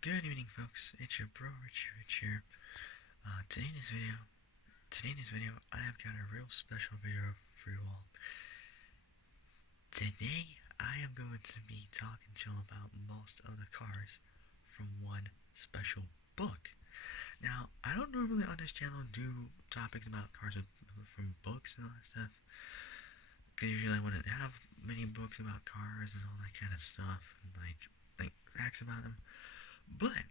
Good evening, folks. It's your bro, Rich here. Today in this video, I have got a real special video for you all. Today, I am going to be talking to you about most of the cars from one special book. Now, I don't normally on this channel do topics about cars from books and all that stuff. Because usually I wouldn't have many books about cars and all that kind of stuff, and like facts about them. But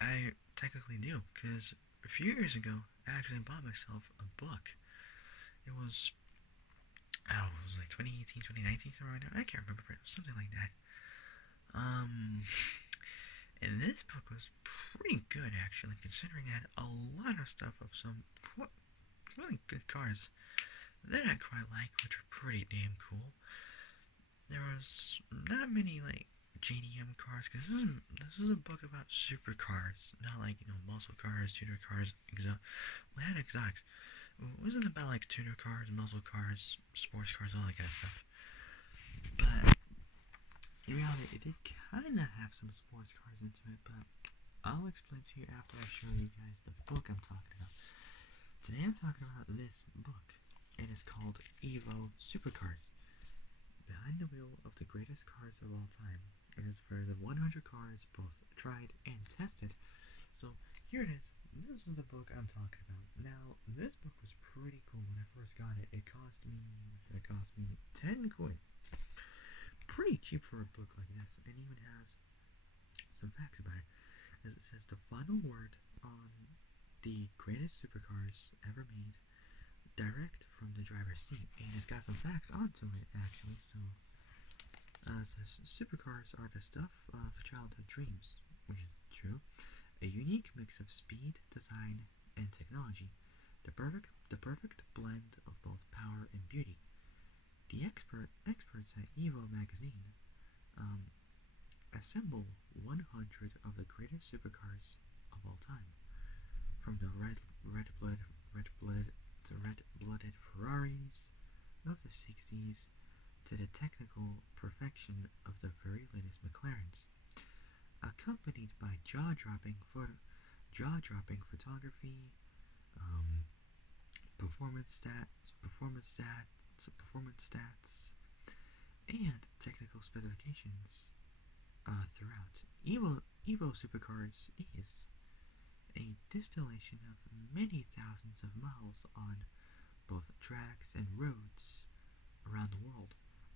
I technically do, because a few years ago, I actually bought myself a book. It was, it was like 2018, 2019, somewhere around there. I can't remember, something like that. Um, and this book was pretty good, actually, considering it had a lot of stuff of some really good cars that I quite like, which are pretty damn cool. There was not many, like, JDM cars, because this is a book about supercars, not like, muscle cars, tuner cars, well, it had exotics. It wasn't about, like, tuner cars, muscle cars, sports cars, all that kind of stuff. But, in reality, it did kind of have some sports cars into it, but I'll explain to you after I show you guys the book I'm talking about. Today I'm talking about this book. It is called Evo Supercars. Behind the wheel of the greatest cars of all time. It is for the 100 cars both tried and tested. So here it is. This is the book I'm talking about. Now, this book was pretty cool when I first got it. It cost me 10 coin. Pretty cheap for a book like this, and even has some facts about it. As it says, the final word on the greatest supercars ever made, direct from the driver's seat, and it's got some facts onto it actually. So it says supercars are the stuff of childhood dreams, which is true. A unique mix of speed, design, and technology, the perfect blend of both power and beauty. The experts at Evo magazine assemble 100 of the greatest supercars of all time, from the red-blooded Ferraris of the 60s to the technical perfection of the very latest McLarens, accompanied by jaw-dropping photography, performance stats, and technical specifications throughout. Evo Supercars is a distillation of many thousands of miles on both tracks and roads around the world.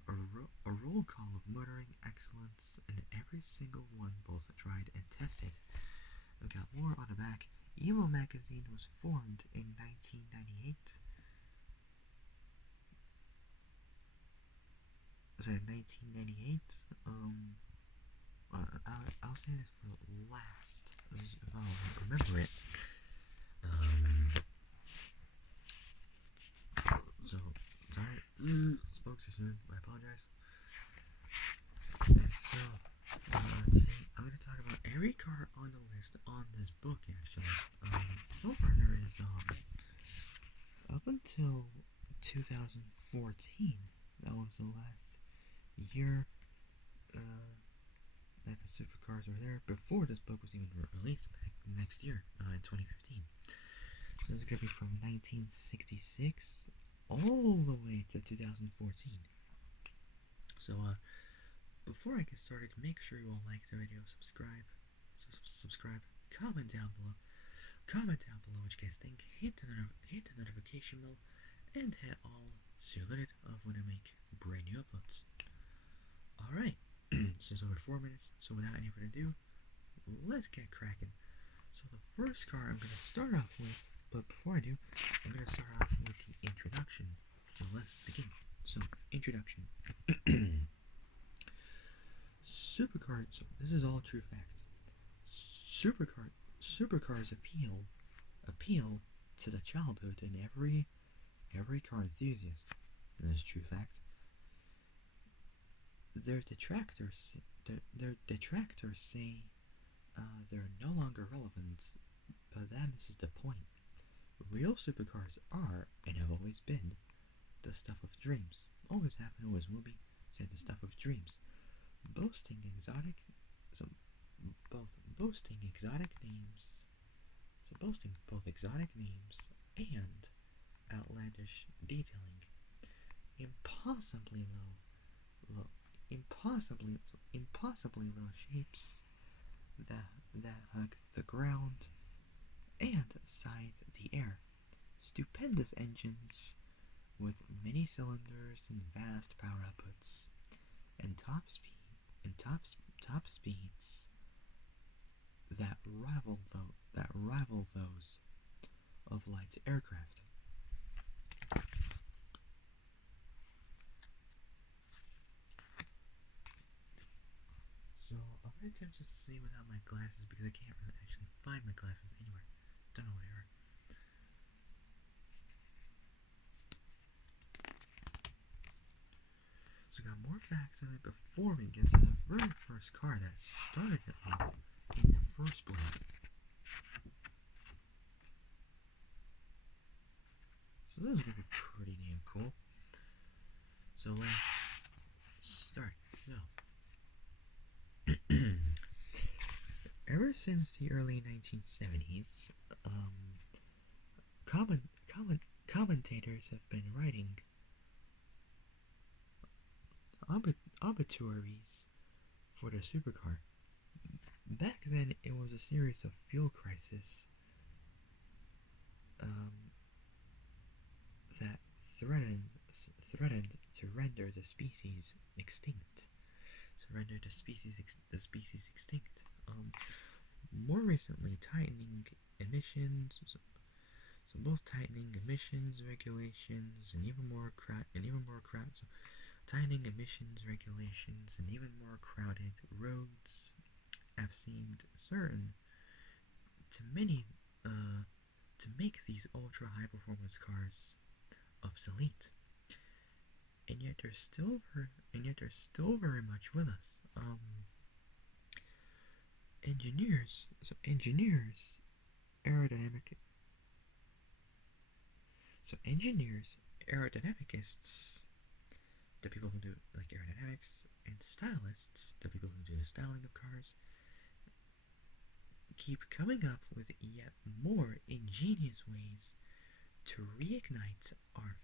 A roll call of motoring excellence in every single one, both tried and tested. We've got more on the back. Evo magazine was formed in 1998. Was it 1998? I'll say this for last, if I'll remember it. So, sorry, spoke too soon, I apologize. And so, today I'm going to talk about every car on the list on this book, actually. So far there is, up until 2014, that was the last year, that the supercars were there, before this book was even released back next year, in 2015. So this is going to be from 1966 all the way to 2014. So, before I get started, make sure you all like the video, subscribe, comment down below what you guys think, hit the notification bell, and hit all so you're alerted of when I make brand new uploads. Alright, so it's over 4 minutes, so without any further ado, let's get cracking. So the first car I'm going to start off with, but before I do, I'm going to start off with the introduction. So let's begin. So, introduction. Supercars, so this is all true facts. Supercars appeal to the childhood in every car enthusiast. This is true fact. Their detractors say they're no longer relevant, but that misses the point. Real supercars are, and have always been, the stuff of dreams. Always have and always will be, said the stuff of dreams. Boasting both boasting exotic names, boasting both exotic names and outlandish detailing, impossibly low, impossibly low shapes that hug the ground and scythe the air, stupendous engines with many cylinders and vast power outputs, and top speeds that rival those of light aircraft. So I'm gonna attempt to see without my glasses because I can't really actually find my glasses anywhere. Don't know where they are. So got more facts on it before we get to the very first car that started it all in the first place. So this is gonna be pretty damn cool. So let's start. So ever since the early 1970s, commentators have been writing obituaries for the supercar. Back then, it was a series of fuel crises that threatened to render the species extinct. More recently, tightening emissions, so both tightening emissions regulations and even more tightening emissions regulations and even more crowded roads have seemed certain to many to make these ultra high performance cars obsolete. And yet they're still very much with us. Engineers, aerodynamic, aerodynamicists, the people who do like aerodynamics, and stylists, the people who do the styling of cars, keep coming up with yet more ingenious ways to reignite our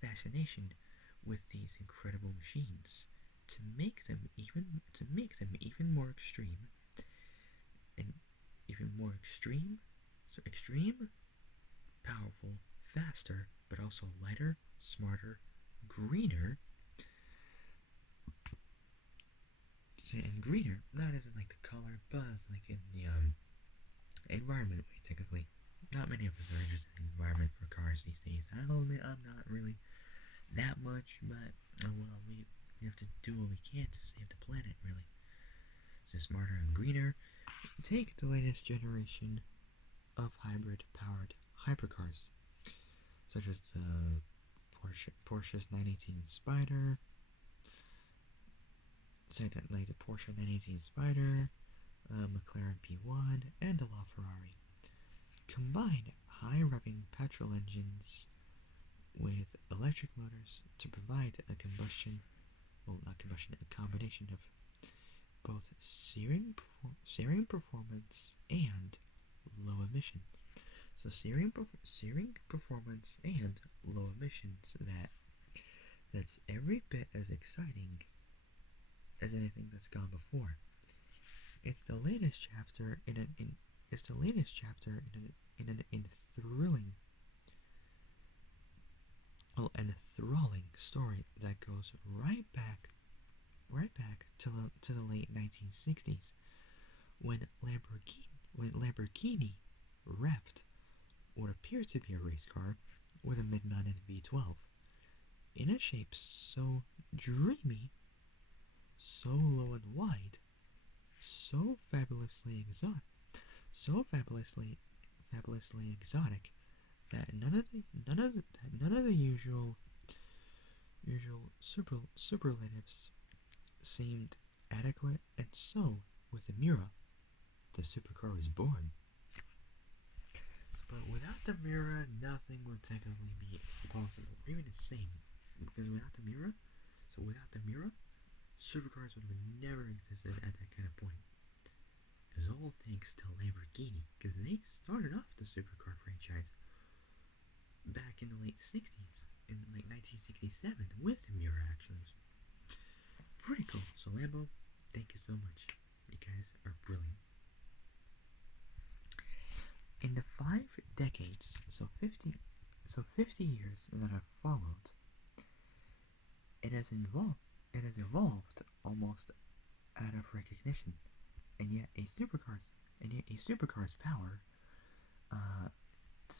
fascination with these incredible machines, to make them even more extreme and even more extreme, powerful, faster, but also lighter, smarter, greener, and greener, not as in like the color, but like in the environment way, technically. Not many of us are interested in the environment for cars these days. I'll admit I'm not really that much, but well, we have to do what we can to save the planet, really. So smarter and greener. Take the latest generation of hybrid-powered hypercars, such as the Porsche's 918 Spider, like the Porsche 918 Spider, McLaren P1, and the LaFerrari. Combine high-revving petrol engines with electric motors to provide a combination of both searing performance and low emission. So searing performance and low emissions that's every bit as exciting as anything that's gone before. It's the latest chapter in an thrilling and enthralling story that goes right back to the late 1960s when Lamborghini wrapped what appears to be a race car with a mid-mounted V12 in a shape so dreamy, so low and wide, so fabulously exotic that none of the usual superlatives seemed adequate, and so with the Miura, the supercar was born. So, but without the Miura, nothing would technically be possible, or even the same, because without the Miura, supercars would have never existed at that kind of point. all thanks to Lamborghini, because they started off the supercar franchise back in the late 60s, in like 1967, with the Miura actually. Pretty cool. So Lambo, thank you so much. You guys are brilliant. In the 5 decades, so 50 years that have followed, it has evolved almost out of recognition, and yet a supercar's power to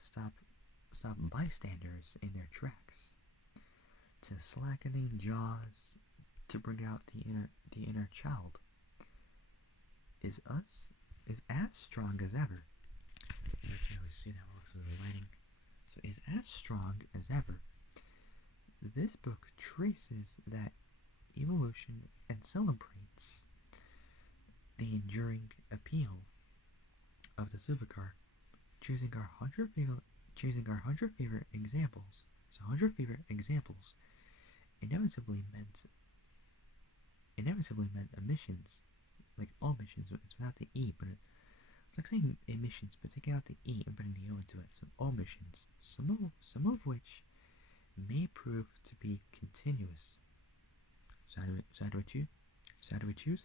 stop bystanders in their tracks, to slackening jaws, to bring out the inner child, is as strong as ever. You can't really see that well because of the lighting. So is as strong as ever. This book traces that evolution and celebrates the enduring appeal of the supercar, choosing our 100 favorite examples. So 100 favorite examples inevitably meant emissions, like all emissions. It's without the E, but it's like saying emissions, but taking out the E and putting the O into it. So all emissions, some of which may prove to be continuous. So how do we choose?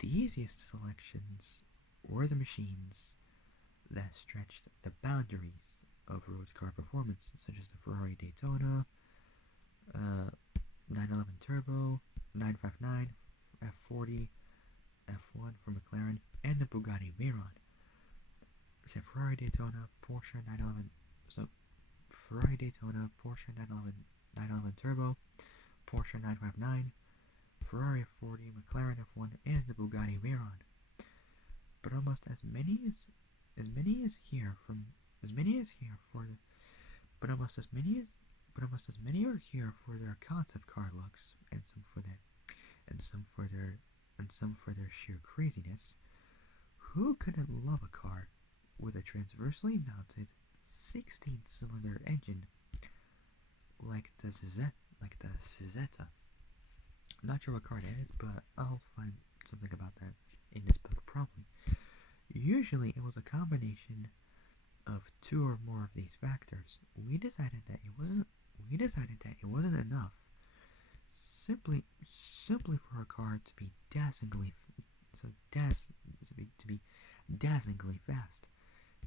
The easiest selections were the machines that stretched the boundaries of road car performance, such as the Ferrari Daytona, 911 Turbo, 959, F40, F1 from McLaren, and the Bugatti Veyron. So Ferrari Daytona, Porsche 911, so Ferrari Daytona, Porsche 911 Turbo, Porsche 959, Ferrari F40, McLaren F1, and the Bugatti Veyron. But almost as many as here are here for their concept car looks, and some for their sheer craziness. Who couldn't love a car with a transversely mounted 16-cylinder engine like the Zeta? Not sure what car it is, but I'll find something about that in this book probably. Usually it was a combination of two or more of these factors. We decided that it wasn't enough simply for a car to be dazzlingly fast.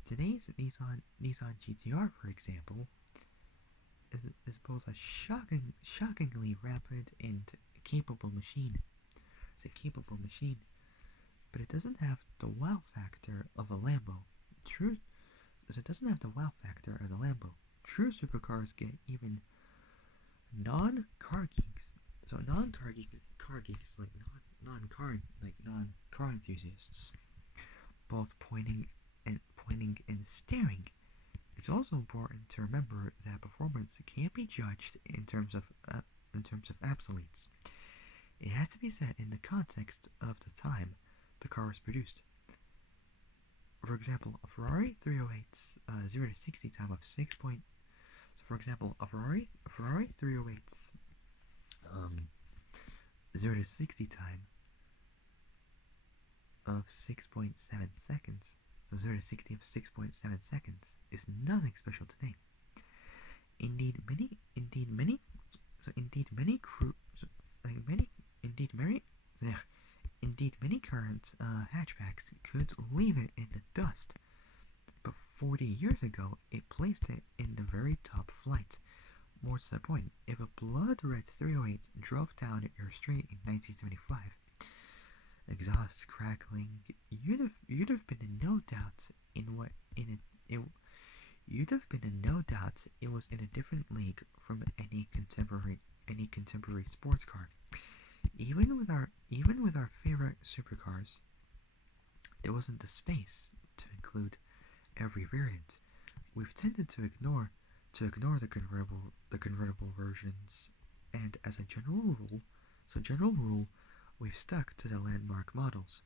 Today's Nissan GTR, for example, is both a shockingly rapid and capable machine. It's a capable machine, but it doesn't have the wow factor of a Lambo. True supercars get even non-car geeks. So non-car geeks like non-car enthusiasts, both pointing and staring. It's also important to remember that performance can't be judged in terms of absolutes. It has to be set in the context of the time the car was produced. For example, a Ferrari 308's 0 to 60 time of 6. So for example, a Ferrari 308's 0 to 60 time of 6.7 seconds. So 0 to 60 of 6.7 seconds is nothing special today. Indeed, many current hatchbacks could leave it in the dust. But 40 years ago, it placed it in the very top flight. More to the point, if a blood-red 308 drove down your street in 1975, exhaust crackling, you'd have been in no doubt it was in a different league from any contemporary sports car. Even with our favorite supercars, there wasn't the space to include every variant. We've tended to ignore the convertible versions, and as a general rule, we've stuck to the landmark models,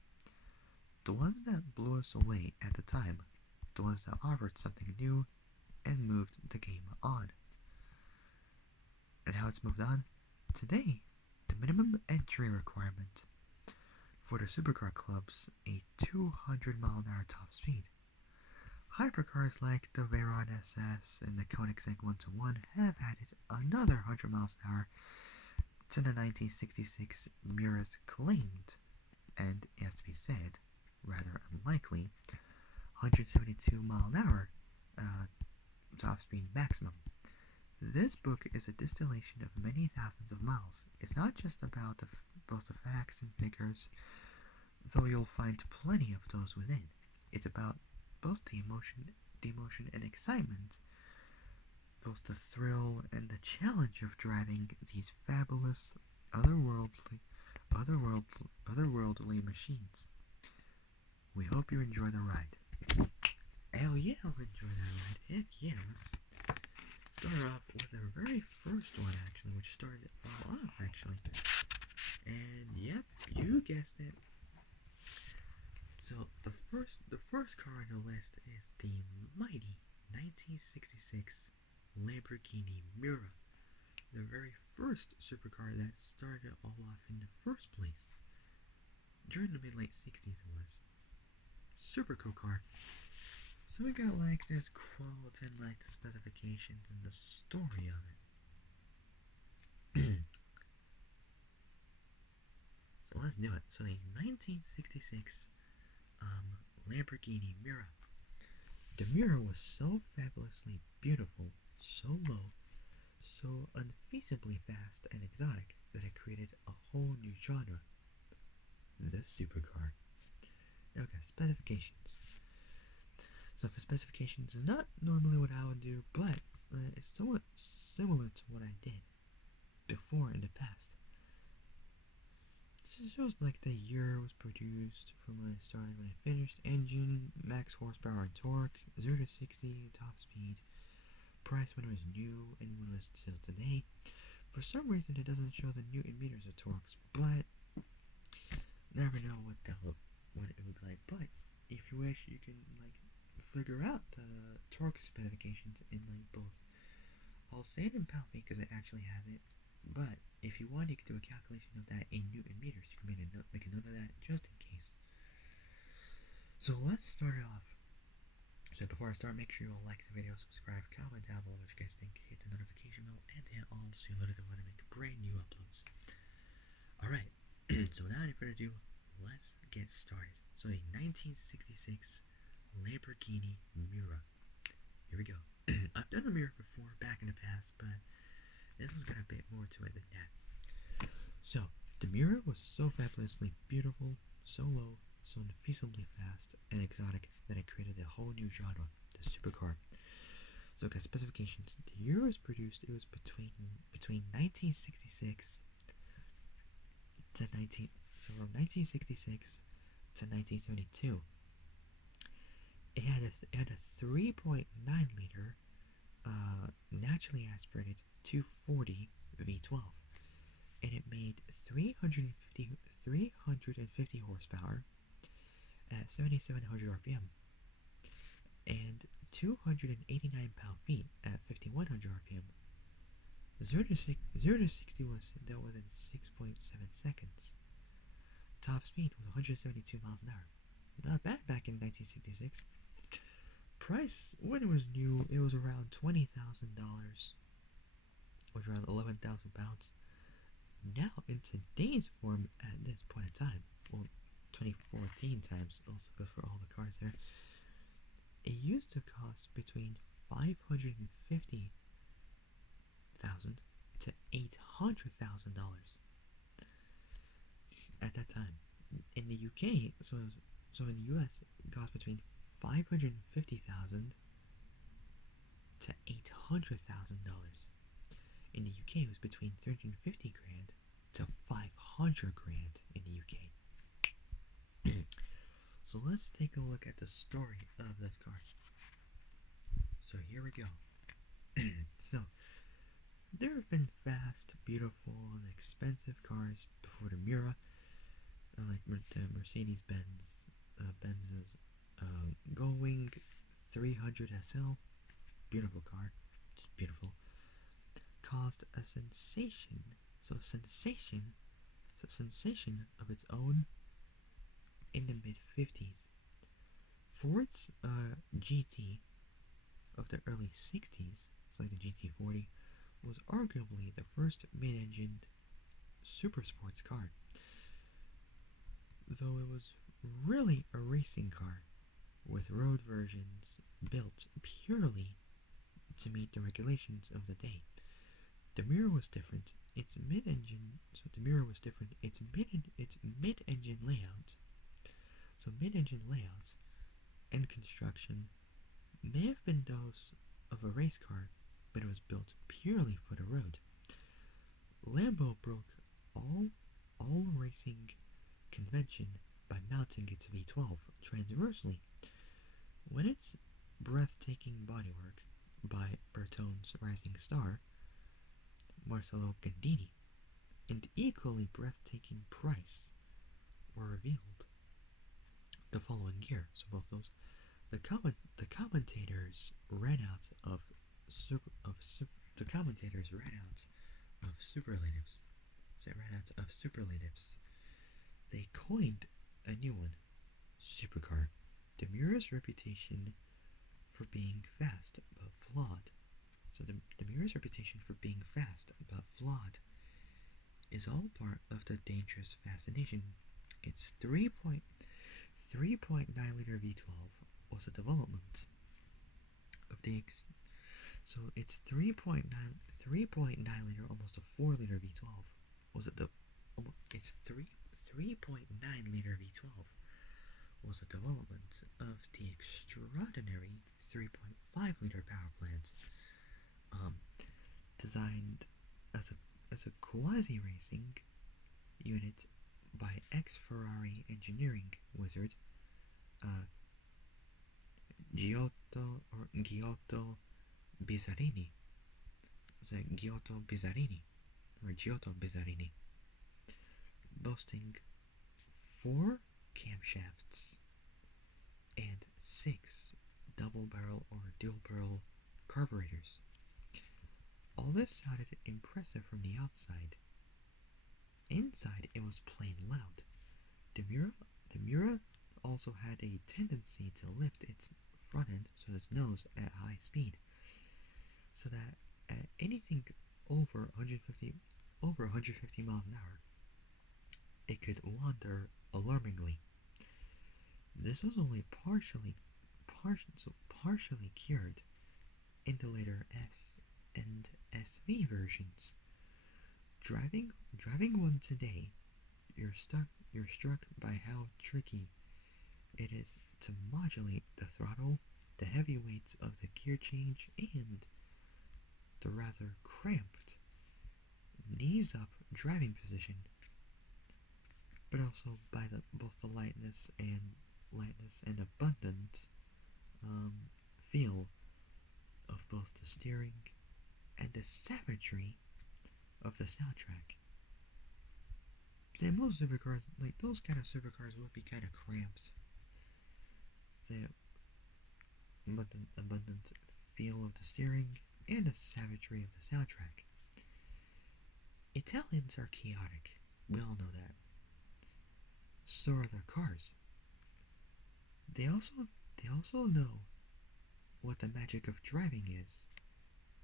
the ones that blew us away at the time, the ones that offered something new and moved the game on. And how it's moved on? Today, the minimum entry requirement for the supercar clubs a 200-mile-an-hour top speed. Hypercars like the Veyron SS and the Koenigsegg 121 have added another 100 miles an hour to the 1966 Miura's claimed, and it has to be said, rather unlikely, 172-mile-an-hour top speed maximum. This book is a distillation of many thousands of miles. It's not just about both the facts and figures, though you'll find plenty of those within. It's about both the emotion and excitement, both the thrill and the challenge of driving these fabulous, otherworldly machines. We hope you enjoy the ride. Hell yeah, I'll enjoy that ride. Heck yeah, let's start off with the very first one, actually, which started it all off, actually. And yep, you guessed it. So the first car on the list is the mighty 1966 Lamborghini Miura, the very first supercar that started it all off in the first place. During the mid-late 60s it was. Super cool car. So we got like this quote and like the specifications and the story of it. So let's do it. So the 1966 Lamborghini Miura. The Miura was so fabulously beautiful, so low, so unfeasibly fast and exotic that it created a whole new genre, the supercar. Okay, specifications. So for specifications, it's not normally what I would do, but it's somewhat similar to what I did before in the past. It shows like the year it was produced, from when I started, when I finished, engine, max horsepower and torque, 0 to 60, top speed, price when it was new and when it was till today. For some reason it doesn't show the Newton meters of torques, but never know what it would be like. But if you wish, you can like figure out the torque specifications in like both. I'll say it in pound feet because it actually has it. But if you want, you can do a calculation of that in Newton meters. You can make a note of that just in case. So let's start it off. So before I start, make sure you'll like the video, subscribe, comment down below what you guys think, hit the notification bell, and hit all so you're notified when I make brand new uploads. Alright, so without any further ado, let's get started. So the 1966 Lamborghini Miura. Here we go. I've done a Miura before, back in the past, but this one's got a bit more to it than that. So, the Miura was so fabulously beautiful, so low, so unfeasibly fast and exotic that it created a whole new genre, the supercar. So, got specifications. The year it was produced, it was between 1966 to from 1966 to 1972. It had a 3.9 liter naturally aspirated 240 V12, and it made 350 horsepower at 7,700 RPM and 289 pound-feet at 5,100 RPM. 0 to 60 was done within 6.7 seconds. Top speed was 172 miles an hour. Not bad back in 1966. Price, when it was new, it was around $20,000, which was around 11,000 pounds. Now, in today's form, at this point in time, well, 2014 times, also goes for all the cars there, it used to cost between $550,000 to $800,000 at that time. In the UK, so in the US, it cost between $550,000 to $800,000. In the UK, it was between 350 grand to 500 grand in the UK. So let's take a look at the story of this car. So here we go. So there have been fast, beautiful, and expensive cars before the Miura, like the Mercedes-Benz, Benz's Going 300 SL, beautiful car, just beautiful, caused a sensation of its own 50s. Ford's GT of the early 60s, it's like the GT40, was arguably the first mid-engined super sports car, though it was really a racing car, with road versions built purely to meet the regulations of the day. The Miura was different. Its mid-engine, so the Miura was different. Its mid-engine layout, so mid-engine layouts and construction may have been those of a race car, but it was built purely for the road. Lambo broke all all racing convention by mounting its V12 transversely. When its breathtaking bodywork by Bertone's rising star, Marcello Gandini, and equally breathtaking price were revealed the following year. So both those, the commentators ran out of super, of super, the commentators ran out of superlatives. They ran out of superlatives. They coined a new one, supercar. Miura's reputation for being fast but flawed. So the Miura's reputation for being fast but flawed is all part of the dangerous fascination. Its 3.9 liter V12 was a development of the so its 3.9 liter, almost a 4 liter V12 was a its 3.9 liter V12 was a development of the extraordinary 3.5 liter power plant, designed as a quasi racing unit by ex-Ferrari engineering wizard Giotto Bizzarini. Giotto Bizzarini, boasting 4 camshafts and 6 double barrel or dual barrel carburetors. All this sounded impressive from the outside. Inside, it was plain loud. The Miura also had a tendency to lift its front end, so its nose, at high speed, so that at anything over 150 miles an hour, it could wander alarmingly. This was only partially cured in the later S and SV versions. Driving one today, you're struck by how tricky it is to modulate the throttle, the heavy weights of the gear change, and the rather cramped knees up driving position, but also by both the lightness and abundant feel of both the steering and the savagery of the soundtrack. Say most supercars, like those kind of supercars, would be kind of cramped. Say abundant feel of the steering and the savagery of the soundtrack. Italians are chaotic. We all know that. So are their cars. They also know what the magic of driving is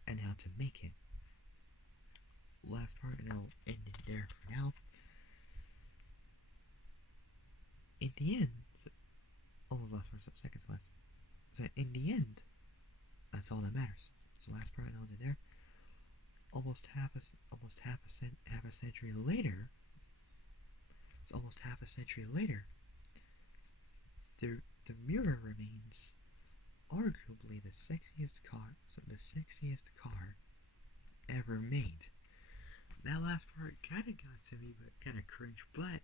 and how to make it. Last part, and I'll end it there for now. In the end, almost last part, so seconds less. So in the end, that's all that matters. So last part, and I'll end it there. Almost half a century later. It's almost half a century later. The Miura remains arguably the sexiest car ever made. That last part kind of got to me, but kind of cringe. But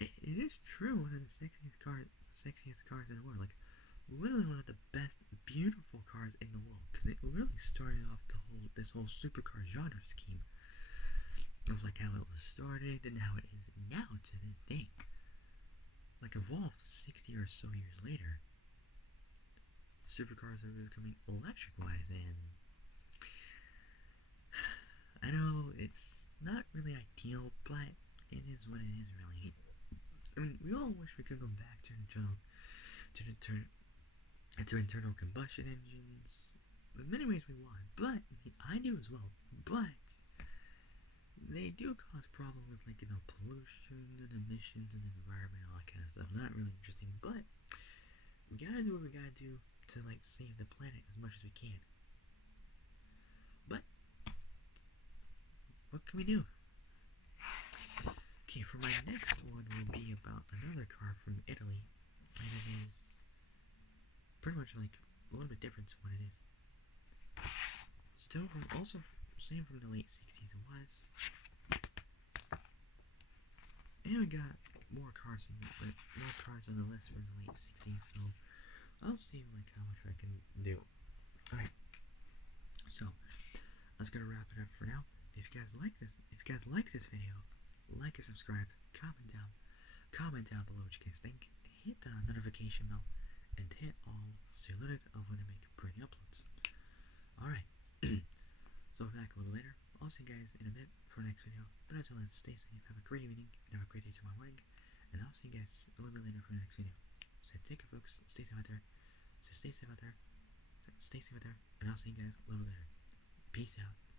it is true, one of the sexiest cars in the world. Like literally one of the best, beautiful cars in the world. Because it really started off this whole supercar genre scheme. It was like how it was started and how it is now to this day. Like evolved 60 or so years later. Supercars are becoming electric-wise, and I know it's not really ideal, but it is what it is, really. I mean, we all wish we could go back to internal combustion engines. In many ways we want, but I mean, I do as well. But they do cause problems with pollution and emissions and environment and all that kind of stuff. Not really interesting, but we gotta do what we gotta do to save the planet as much as we can. But what can we do? Okay, for my next one will be about another car from Italy, and it is pretty much a little bit different to what it is. Still same from the late 60s it was. And we got more cars on the list from the late 60s, so I'll see how much I can do. Alright, so that's gonna wrap it up for now. If you guys like this video, like and subscribe, comment down below what you guys think, hit the notification bell, and hit all so you're alerted of when I make brand new uploads. Alright, so back a little later. I'll see you guys in a bit for the next video, but until then, stay safe, have a great evening, and have a great day tomorrow morning, and I'll see you guys a little bit later for the next video. So take care folks, stay safe out there, and I'll see you guys a little later. Peace out.